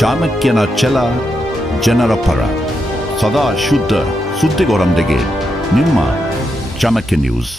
ಚಾಣಕ್ಯನ ಛಲ ಜನರ ಪರ, ಸದಾ ಶುದ್ಧ ಸುದ್ದಿಗಳೊಂದಿಗೆ ನಿಮ್ಮ ಚಾಣಕ್ಯ ನ್ಯೂಸ್.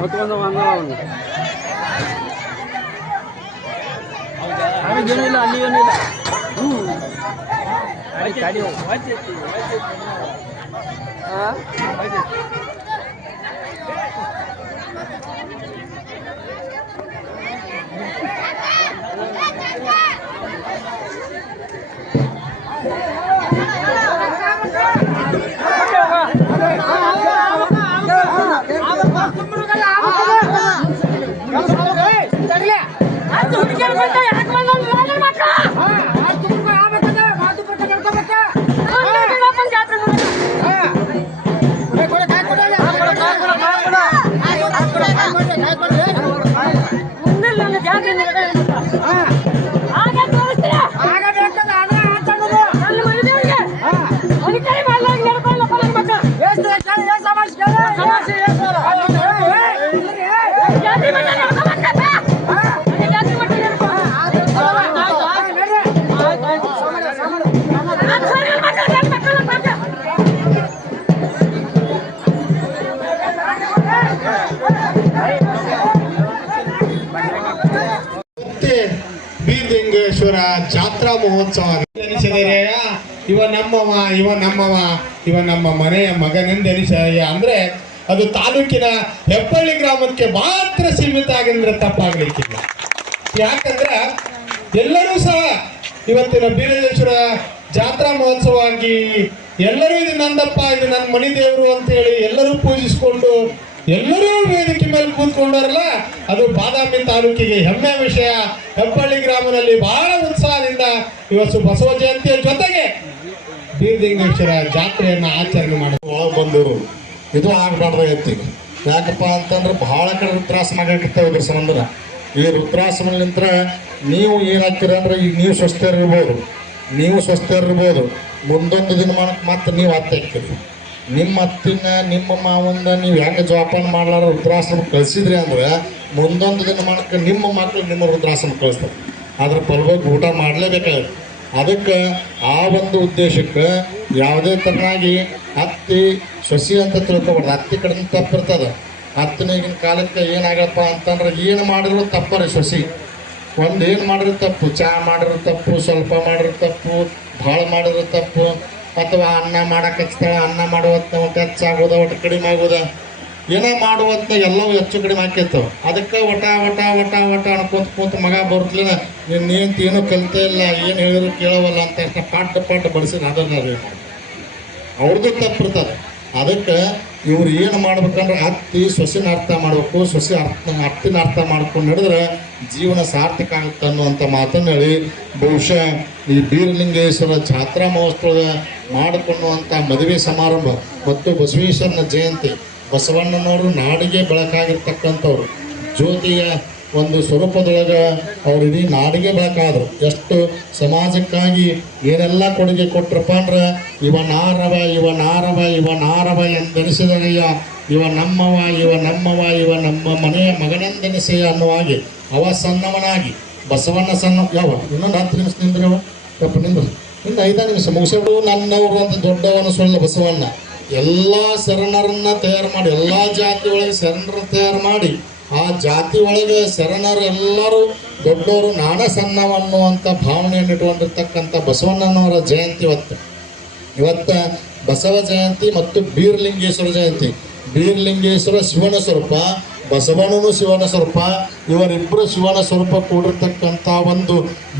ಹೊತ್ಕೊಂಡು ಏನಿಲ್ಲ ಅಲ್ಲಿ ಏನಿಲ್ಲ ಬೀರಲಿಂಗೇಶ್ವರ ಜಾತ್ರಾ ಮಹೋತ್ಸವ ಇವ ನಮ್ಮವ ಇವ ನಮ್ಮವ ಇವ ನಮ್ಮ ಮನೆಯ ಮಗನೆಂದು ಎನಿಸಯ್ಯ ಅಂದ್ರೆ ಅದು ತಾಲೂಕಿನ ಹೆಬ್ಬಳ್ಳಿ ಗ್ರಾಮಕ್ಕೆ ಮಾತ್ರ ಸೀಮಿತ ಆಗಿದ್ರೆ ತಪ್ಪಾಗ್ಲಿಕ್ಕಿಲ್ಲ. ಯಾಕಂದ್ರೆ ಎಲ್ಲರೂ ಸಹ ಇವತ್ತಿನ ಬೀರಲಿಂಗೇಶ್ವರ ಜಾತ್ರಾ ಮಹೋತ್ಸವ ಆಗಿ ಎಲ್ಲರೂ ಇದು ನಂದಪ್ಪ ಇದು ನನ್ನ ಮನೆ ದೇವರು ಅಂತೇಳಿ ಎಲ್ಲರೂ ಪೂಜಿಸಿಕೊಂಡು ಎಲ್ಲರೂ ವೇದಿಕೆ ಮೇಲೆ ಕೂತ್ಕೊಂಡವರಲ್ಲ, ಅದು ಬಾದಾಮಿ ತಾಲೂಕಿಗೆ ಹೆಮ್ಮೆಯ ವಿಷಯ. ಹೆಬ್ಬಳ್ಳಿ ಗ್ರಾಮದಲ್ಲಿ ಬಹಳ ಉತ್ಸಾಹದಿಂದ ಇವತ್ತು ಬಸವ ಜಯಂತಿಯ ಜೊತೆಗೆ ಬೀರಲಿಂಗೇಶ್ವರ ಜಾತ್ರೆಯನ್ನ ಆಚರಣೆ ಮಾಡಿ ಬಂದರು. ಇದು ಆಗಬಾರ್ದಾಗೈತಿ. ಯಾಕಪ್ಪ ಅಂತಂದ್ರೆ ಬಹಳ ಕಡೆ ರುದ್ರಾಸನ ಆಗಿರ್ತಾವೆ. ಇದ್ರ ಸಂಬಂಧ ಈ ರುದ್ರಾಸನಲಿಂತ್ರ ನೀವು ಏನಾಗ್ತೀರ ಅಂದ್ರೆ ಈಗ ನೀವು ಸ್ವಸ್ಥರಿರ್ಬೋದು, ಮುಂದೊಂದು ದಿನಮಾನಕ್ಕೆ ಮತ್ತೆ ನೀವು ಅತ್ತೆ ಹಾಕ್ತೀರಿ. ನಿಮ್ಮ ಅತ್ತಿನ ನಿಮ್ಮ ಮಾವನ್ನ ನೀವು ಹೆಂಗೆ ಜೋಪಾನ ಮಾಡ್ಲಾರ ರುದ್ರಾಶ್ರಮ ಕಳಿಸಿದ್ರಿ ಅಂದ್ರೆ ಮುಂದೊಂದು ದಿನಮಾನಕ್ಕೆ ನಿಮ್ಮ ಮಕ್ಕಳು ನಿಮ್ಮ ರುದ್ರಾಶ್ರಮ ಕಳಿಸ್ತಾರೆ. ಅದ್ರ ಫಲವಾಗಿ ಊಟ ಮಾಡಲೇಬೇಕಾಗುತ್ತೆ. ಅದಕ್ಕೆ ಆ ಒಂದು ಉದ್ದೇಶಕ್ಕೆ ಯಾವುದೇ ಥರನಾಗಿ ಅತ್ತಿ ಸೊಸಿ ಅಂತ ತಿಳ್ಕೊಬಾರ್ದು. ಅತ್ತಿ ಕಡೆ ತಪ್ಪಿರ್ತದೆ. ಅತ್ತಿನ ಕಾಲಕ್ಕೆ ಏನಾಗಪ್ಪ ಅಂತಂದ್ರೆ ಏನು ಮಾಡಿದ್ರು ತಪ್ಪರಿ ಸೊಸಿ. ಒಂದು ಏನು ಮಾಡಿದ್ರು ತಪ್ಪು, ಚಹಾ ಮಾಡಿದ್ರು ತಪ್ಪು, ಸ್ವಲ್ಪ ಮಾಡಿದ್ರು ತಪ್ಪು, ಭಾಳ ಮಾಡಿದ್ರು ತಪ್ಪು, ಅಥವಾ ಅನ್ನ ಮಾಡಕ್ಕೆ ಹಚ್ತಾಳೆ, ಅನ್ನ ಮಾಡುವತ್ತ ಒಟ್ಟು ಹೆಚ್ಚಾಗೋದ ಒಟ್ಟು ಕಡಿಮೆ ಆಗೋದ, ಏನೋ ಮಾಡುವತ್ತ ಎಲ್ಲವೂ ಹೆಚ್ಚು ಕಡಿಮೆ ಹಾಕಿರ್ತವೆ. ಅದಕ್ಕೆ ಒಟ ಅನ್ಕೊಂತ ಮಗ ಬರ್ತಲಿನ ನೀನು ಏನೂ ಕಲಿತೇ ಇಲ್ಲ, ಏನು ಹೇಳಿದ್ರು ಕೇಳವಲ್ಲ ಅಂತ ಪಾಠ ಬಡಿಸಿದ್ರೆ ಅದನ್ನು ಅವ್ರದ್ದು ತಪ್ಪಿರ್ತದೆ. ಅದಕ್ಕೆ ಇವ್ರು ಏನು ಮಾಡ್ಬೇಕಂದ್ರೆ ಅತ್ತಿ ಸೊಸಿನ ಅರ್ಥ ಮಾಡಬೇಕು, ಸೊಸೆ ಅತ್ತಿನ ಅರ್ಥ ಮಾಡ್ಕೊಂಡು ನಡೆದ್ರೆ ಜೀವನ ಸಾರ್ಥಕ ಆಗುತ್ತೆ ಅನ್ನುವಂಥ ಮಾತನ್ನು ಹೇಳಿ ಬಹುಶಃ ಈ ಬೀರಲಿಂಗೇಶ್ವರ ಜಾತ್ರಾ ಮಹೋತ್ಸವದ ಮಾಡಿಕೊಳ್ಳುವಂಥ ಮದುವೆ ಸಮಾರಂಭ ಮತ್ತು ಬಸವೇಶ್ವರನ ಜಯಂತಿ, ಬಸವಣ್ಣನವರು ನಾಡಿಗೆ ಬೆಳಕಾಗಿರ್ತಕ್ಕಂಥವ್ರು, ಜ್ಯೋತಿಯ ಒಂದು ಸ್ವರೂಪದೊಳಗೆ ಅವ್ರು ಇಡೀ ನಾಡಿಗೆ ಬೆಳಕಾದರು. ಎಷ್ಟು ಸಮಾಜಕ್ಕಾಗಿ ಏನೆಲ್ಲ ಕೊಡುಗೆ ಕೊಟ್ರಪ್ಪ ಅಂದ್ರೆ ಇವ ನಾರವ ಎಂದೆನಿಸಿದರಯ್ಯ, ಇವ ನಮ್ಮವ ಇವ ನಮ್ಮ ಮನೆಯ ಮಗನೆಂದೆನಿಸೆಯ ಅನ್ನುವಾಗಿ ಅವ ಸಣ್ಣವನಾಗಿ ಬಸವಣ್ಣ ಸಣ್ಣ ಯಾವ ಇನ್ನೊಂದು 10 ನಿಮಿಷ ನಿಂದ್ರವ ಯಪ್ಪ ನಿಂದ್ರು ಇನ್ನು 5 ನಿಮಿಷ ಮುಗಿಸೋದು. ನನ್ನವರು ಅಂತ ದೊಡ್ಡವನು ಸುಳ್ಳ ಬಸವಣ್ಣ ಎಲ್ಲ ಶರಣರನ್ನ ತಯಾರು ಮಾಡಿ, ಎಲ್ಲ ಜಾತಿ ಒಳಗೆ ಶರಣರನ್ನ ತಯಾರು ಮಾಡಿ, ಆ ಜಾತಿ ಒಳಗೆ ಶರಣರು ಎಲ್ಲರೂ ದೊಡ್ಡವರು, ನಾನೇ ಸಣ್ಣವ ಅನ್ನುವಂಥ ಭಾವನೆಯನ್ನು ಇಟ್ಕೊಂಡಿರ್ತಕ್ಕಂಥ ಬಸವಣ್ಣನವರ ಜಯಂತಿ ಇವತ್ತು ಬಸವ ಜಯಂತಿ ಮತ್ತು ಬೀರಲಿಂಗೇಶ್ವರ ಜಯಂತಿ. ಬೀರಲಿಂಗೇಶ್ವರ ಶಿವನ ಸ್ವರೂಪ, ಬಸವಣ್ಣನು ಶಿವನ ಸ್ವರೂಪ, ಇವರಿಬ್ಬರು ಶಿವನ ಸ್ವರೂಪ ಕೂಡಿರ್ತಕ್ಕಂಥ ಒಂದು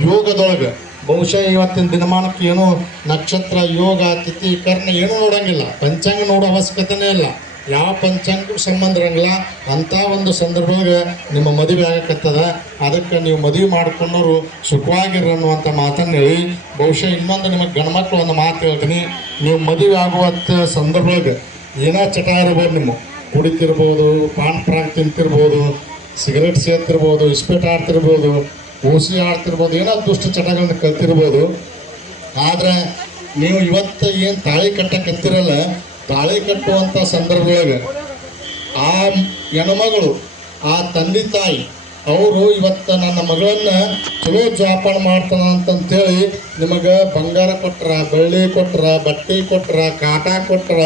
ಯೋಗದೊಳಗೆ ಬಹುಶಃ ಇವತ್ತಿನ ದಿನಮಾನಕ್ಕೆ ಏನು ನಕ್ಷತ್ರ, ಯೋಗ, ತಿಥಿ, ಕರ್ಣ ಏನೂ ನೋಡೋಂಗಿಲ್ಲ. ಪಂಚಾಂಗ ನೋಡೋ ಅವಶ್ಯಕತೆನೇ ಇಲ್ಲ. ಯಾವ ಪಂಚಾಂಗಕ್ಕೂ ಸಂಬಂಧ ಇರಂಗಿಲ್ಲ. ಅಂಥ ಒಂದು ಸಂದರ್ಭದಾಗ ನಿಮ್ಮ ಮದುವೆ ಆಗಕತ್ತದ. ಅದಕ್ಕೆ ನೀವು ಮದುವೆ ಮಾಡ್ಕೊಂಡವರು ಸುಖವಾಗಿರ್ರಿ ಅನ್ನುವಂಥ ಮಾತನ್ನು ಹೇಳಿ ಬಹುಶಃ ಇನ್ನೊಂದು ನಿಮಗೆ ಗಂಡ್ಮಕ್ಳು ಒಂದು ಮಾತು ಹೇಳ್ತೀನಿ. ನೀವು ಮದುವೆ ಆಗುವಂಥ ಸಂದರ್ಭದಾಗ ಏನೋ ಚಟ ಇರ್ಬೋದು, ನಿಮ್ಮ ಕುಡಿತಿರ್ಬೋದು, ಪಾನ್ ಪ್ರಾಕ್ ತಿಂತಿರ್ಬೋದು, ಸಿಗರೇಟ್ ಸೇರ್ತಿರ್ಬೋದು, ಇಸ್ಪೇಟ್ ಆಡ್ತಿರ್ಬೋದು, ಓಸಿ ಆಡ್ತಿರ್ಬೋದು, ಏನೋ ದುಷ್ಟ ಚಟಗಳನ್ನ ಕಲ್ತಿರ್ಬೋದು. ಆದ್ರೆ ನೀವು ಇವತ್ತು ಏನು ತಾಳಿ ಕಟ್ಟಕತ್ತಿರಲ್ಲ, ತಾಳಿ ಕಟ್ಟುವಂಥ ಸಂದರ್ಭದೊಳಗೆ ಆ ಹೆಣ್ಮಗಳು, ಆ ತಂದೆ ತಾಯಿ ಅವರು ಇವತ್ತು ನನ್ನ ಮಗಳನ್ನ ಚಲೋ ಜೋಪಾನ ಮಾಡ್ತಾನ ಅಂತಂತೇಳಿ ನಿಮಗೆ ಬಂಗಾರ ಕೊಟ್ರ, ಬೆಳ್ಳಿ ಕೊಟ್ರ, ಬಟ್ಟೆ ಕೊಟ್ರ, ಕಾಟ ಕೊಟ್ರ,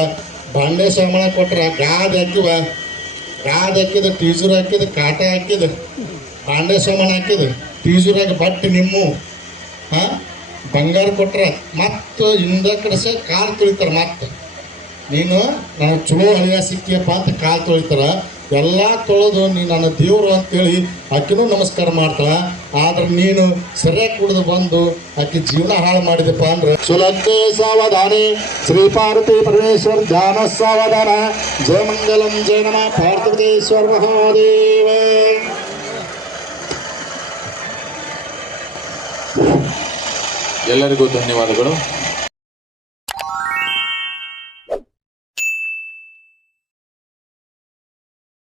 ಬಾಂಡೆ ಸಾಮಾನ ಕೊಟ್ರ, ಗಾದ್ ಹಾಕಿದ ಟೀಜೂರ್ ಹಾಕಿದ, ಕಾಟ ಹಾಕಿದ, ಬಾಂಡೆ ಸಾಮಾನು ಹಾಕಿದ, ಟೀಜೂರಾಗ ಬಟ್ಟೆ ನಿಮ್ಮ ಬಂಗಾರ ಕೊಟ್ರ, ಮತ್ತು ಹಿಂದ ಕಡೆಸ ಕಾಲು ತೊಳಿತಾರೆ. ಮತ್ತು ನೀನು ನಾನು ಚಲೋ ಹಳಿಯ ಸಿಕ್ಕಿಯಪ್ಪ ಅಂತ ಕಾಲು ತೊಳಿತಾರ. ಎಲ್ಲ ತೊಳೆದು ನೀನು ನನ್ನ ದೇವರು ಅಂತೇಳಿ ಆಕಿನೂ ನಮಸ್ಕಾರ ಮಾಡ್ತಾಳ. ಆದ್ರೆ ನೀನು ಸರಿಯಾಗಿ ಕುಡಿದು ಬಂದು ಆಕೆ ಜೀವನ ಹಾಳು ಮಾಡಿದಪ್ಪ ಅಂದ್ರೆ ಸುಲಗ್ನೆ ಸಾವಧಾನಿ ಶ್ರೀ ಪಾರ್ವತಿ ಪರಮೇಶ್ವರ ಧ್ಯಾನ ಸಾವಧಾನ. ಜಯ ಮಂಗಲಂ ಜಯ ನಮ ಪಾರ್ಥಿವೇಶ್ವರ ಮಹಾದೇವ. ಎಲ್ಲರಿಗೂ ಧನ್ಯವಾದಗಳು.